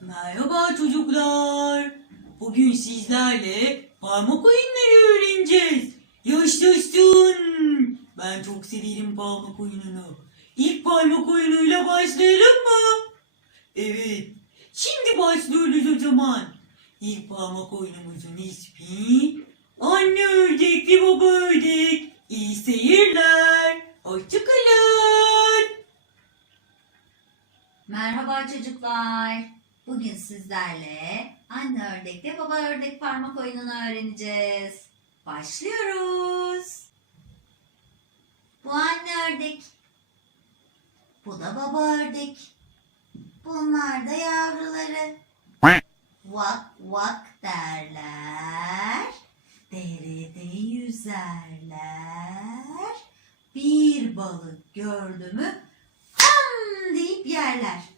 Merhaba çocuklar. Bugün sizlerle parmak oyunları öğreneceğiz. Yaşasın. Ben çok severim parmak oyununu. İlk parmak oyunuyla başlayalım mı? Evet. Şimdi başlıyoruz o zaman. İlk parmak oyunumuzun ismi Anne ördek ve baba ördek. İyi seyirler. Hoşçakalın. Merhaba çocuklar. Bugün sizlerle anne ördekle baba ördek parmak oyununu öğreneceğiz. Başlıyoruz. Bu anne ördek. Bu da baba ördek. Bunlar da yavruları. Vak vak derler. Derede yüzerler. Bir balık gördü mü ham deyip yerler.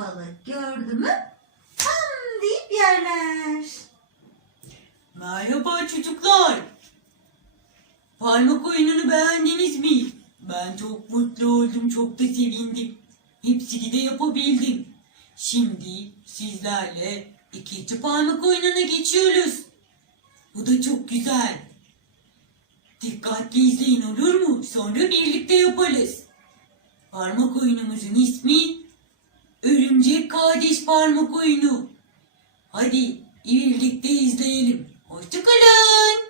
Balık gördü mü ham deyip yerler. Merhaba çocuklar. Parmak oyununu beğendiniz mi? Ben çok mutlu oldum, çok da sevindim. Hepsini de yapabildim. Şimdi sizlerle ikinci parmak oyununa geçiyoruz. Bu da çok güzel. Dikkatli izleyin olur mu? Sonra birlikte yaparız. Parmak oyunumuzun ismi Kardeş Parmak Oyunu. Hadi birlikte izleyelim. Hoşçakalın.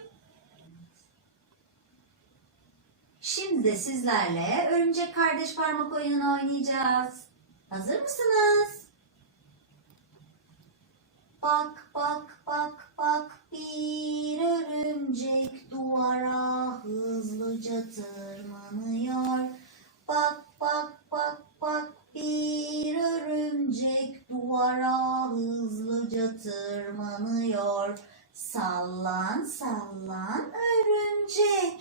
Şimdi de sizlerle örümcek kardeş parmak oyununu oynayacağız. Hazır mısınız? Bak bak bak bak bir örümcek duvara hızlıca tırmanıyor. Sallan örümcek.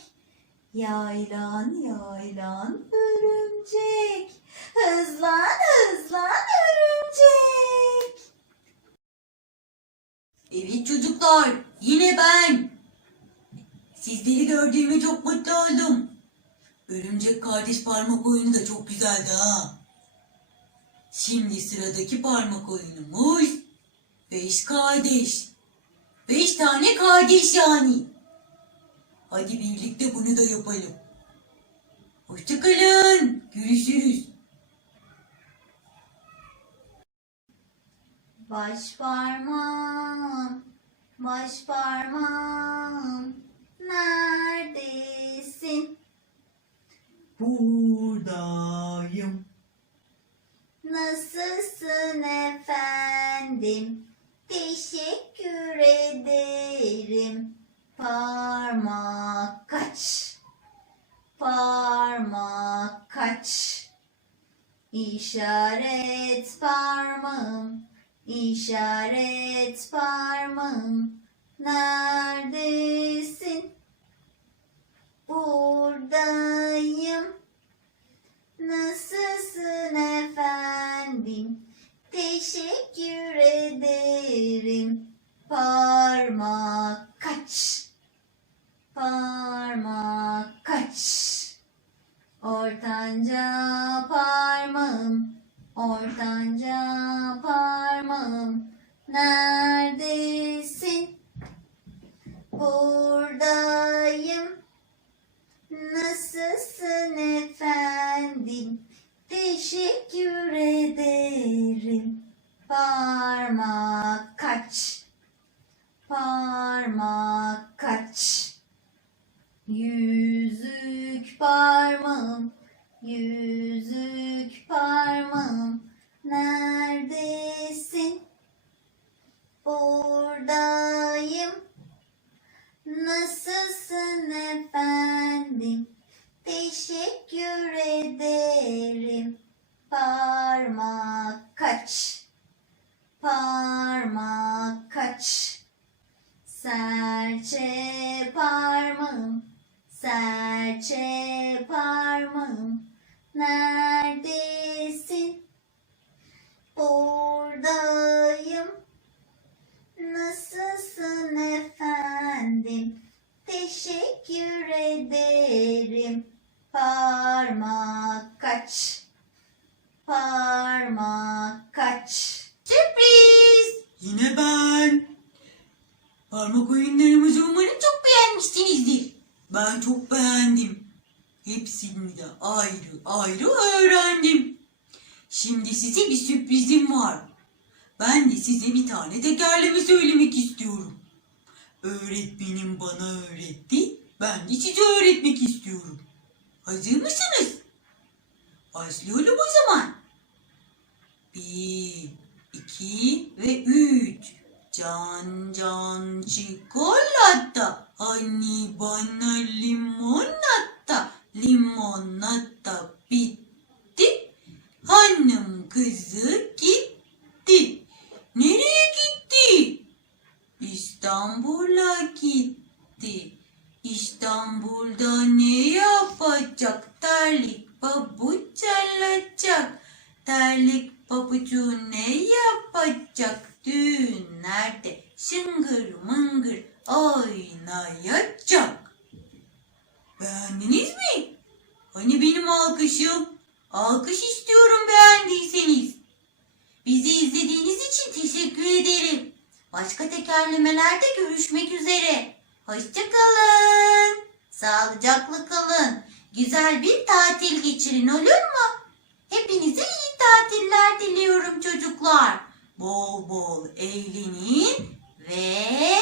Yaylan yaylan örümcek. Hızlan hızlan örümcek. Evet çocuklar, yine ben. Sizleri gördüğüme çok mutlu oldum. Örümcek kardeş parmak oyunu da çok güzeldi ha. Şimdi sıradaki parmak oyunumuz beş kardeş. Beş tane kardeş yani. Hadi birlikte bunu da yapalım. Hoşçakalın. Görüşürüz. Baş parmağım, baş parmağım, neredesin? Buradayım. Nasılsın efendim? Ederim. Parmak kaç? Parmak kaç? İşaret parmağım, işaret parmağım. Neredesin? Parmak kaç? Parmak kaç? Ortanca parmağım, ortanca parmağım. Neredesin? Buradayım. Nasılsın efendim? Teşekkür ederim. Parmak yüzük parmağım. Neredesin? Buradayım. Nasılsın efendim? Teşekkür ederim. Parmak kaç? Parmak kaç? Serçe parmağım, serçe. Neredesin? Buradayım. Nasılsın efendim? Teşekkür ederim. Parmak kaç. Parmak kaç. Sürpriz. Yine ben. Parmak oyunlarımızı umarım çok beğenmişsinizdir. Ben çok beğendim. Hepsini de ayrı ayrı öğrendim. Şimdi size bir sürprizim var. Ben de size bir tane tekerleme söylemek istiyorum. Öğretmenim bana öğretti. Ben de size öğretmek istiyorum. Hazır mısınız? Başlıyorum o zaman. Bir, iki ve üç. Can can çikolata. Hani bana limonata. Limonata bitti. Hanım kızı gitti. Nereye gitti? İstanbul'a gitti. İstanbul'da ne yapacak? Terlik pabuç alacak. Terlik pabucu ne yapacak? Düğünlerde şıngır mıngır oynayacak. Beğendiniz mi? Hani benim alkışım? Alkış istiyorum beğendiyseniz. Bizi izlediğiniz için teşekkür ederim. Başka tekerlemelerde görüşmek üzere. Hoşçakalın. Sağlıcakla kalın. Güzel bir tatil geçirin olur mu? Hepinize iyi tatiller diliyorum çocuklar. Bol bol eğlenin ve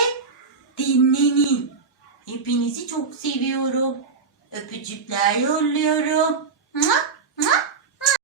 dinlenin. Hepinizi çok seviyorum. Öpücükler yolluyorum. Mua, mua.